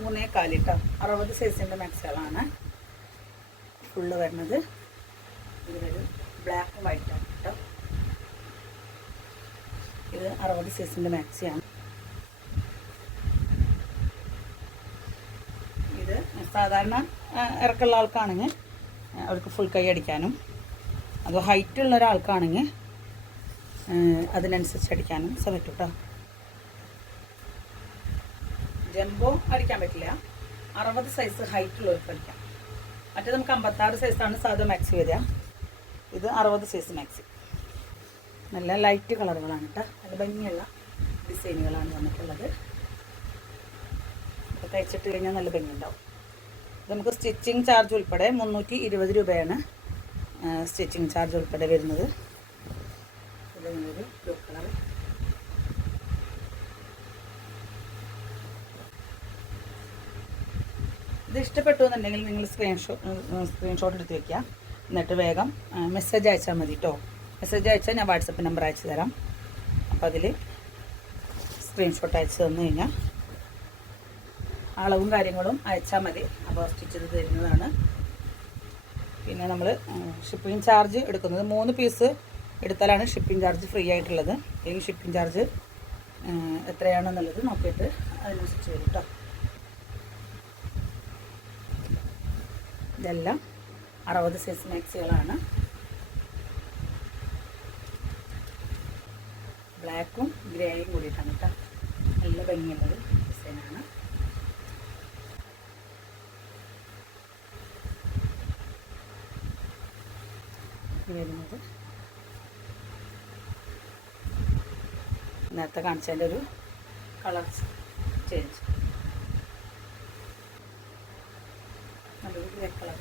3.25 കേട്ടോ. 60 സൈസിൻ്റെ മാക്സികളാണ് ഫുള്ള് വരുന്നത്. ഇതിലൊരു ബ്ലാക്ക് വൈറ്റാണ് കേട്ടോ. ഇത് 60 സൈസിൻ്റെ മാക്സിയാണ്. ഇത് സാധാരണ ഇറക്കമുള്ള ആൾക്കാണെങ്കിൽ അവർക്ക് ഫുൾ കൈ അടിക്കാനും, അത് ഹൈറ്റുള്ള ഒരാൾക്കാണെങ്കിൽ അതിനനുസരിച്ച് അടിക്കാനും പറ്റും കേട്ടോ. ജംബോ അടിക്കാൻ പറ്റില്ല, 60 സൈസ് ഹൈറ്റുള്ളവർക്ക് അടിക്കാം. മറ്റേ നമുക്ക് 56 സൈസാണ് സാധാ മാക്സി വരിക. ഇത് 60 സൈസ് മാക്സി. നല്ല ലൈറ്റ് കളറുകളാണ് കേട്ടോ. നല്ല ഭംഗിയുള്ള ഡിസൈനുകളാണ് വന്നിട്ടുള്ളത്. അപ്പോൾ തയ്ച്ചിട്ട് കഴിഞ്ഞാൽ നല്ല ഭംഗിയുണ്ടാവും. ഇത് നമുക്ക് സ്റ്റിച്ചിങ് ചാർജ് ഉൾപ്പെടെ 320 രൂപയാണ് സ്റ്റിച്ചിങ് ചാർജ് ഉൾപ്പെടെ വരുന്നത്. ഇതൊരു ബ്ലൂ കളർ. ഇത് ഇഷ്ടപ്പെട്ടു എന്നുണ്ടെങ്കിൽ നിങ്ങൾ സ്ക്രീൻഷോട്ട് എടുത്ത് വയ്ക്കുക. എന്നിട്ട് വേഗം മെസ്സേജ് അയച്ചാൽ മതി കേട്ടോ. മെസ്സേജ് അയച്ചാൽ ഞാൻ വാട്സപ്പ് നമ്പർ അയച്ചു തരാം. അപ്പോൾ അതിൽ സ്ക്രീൻഷോട്ട് അയച്ചു തന്നു കഴിഞ്ഞാൽ അളവും കാര്യങ്ങളും അയച്ചാൽ മതി. അപ്പോൾ സ്റ്റിച്ച് ചെയ്ത് തരുന്നതാണ്. പിന്നെ നമ്മൾ ഷിപ്പിംഗ് ചാർജ് എടുക്കുന്നത് 3 പീസ് എടുത്താലാണ് ഷിപ്പിംഗ് ചാർജ് ഫ്രീ ആയിട്ടുള്ളത്. ഈ ഷിപ്പിംഗ് ചാർജ് എത്രയാണെന്നുള്ളത് നോക്കിയിട്ട് അതിനനുസരിച്ച് വരും കേട്ടോ. ഇതെല്ലാം 60 സൈസ് മാക്സികളാണ്. ബ്ലാക്കും ഗ്രേയും കൂടിയിട്ടാണ് കേട്ടോ. നല്ല ഭംഗിയുള്ളൊരു ഡിസൈനാണ്. വരുന്നത് നേരത്തെ കാണിച്ചതിൻ്റെ ഒരു കളർ ചേഞ്ച്, നല്ലൊരു ഗ്രേ കളർ.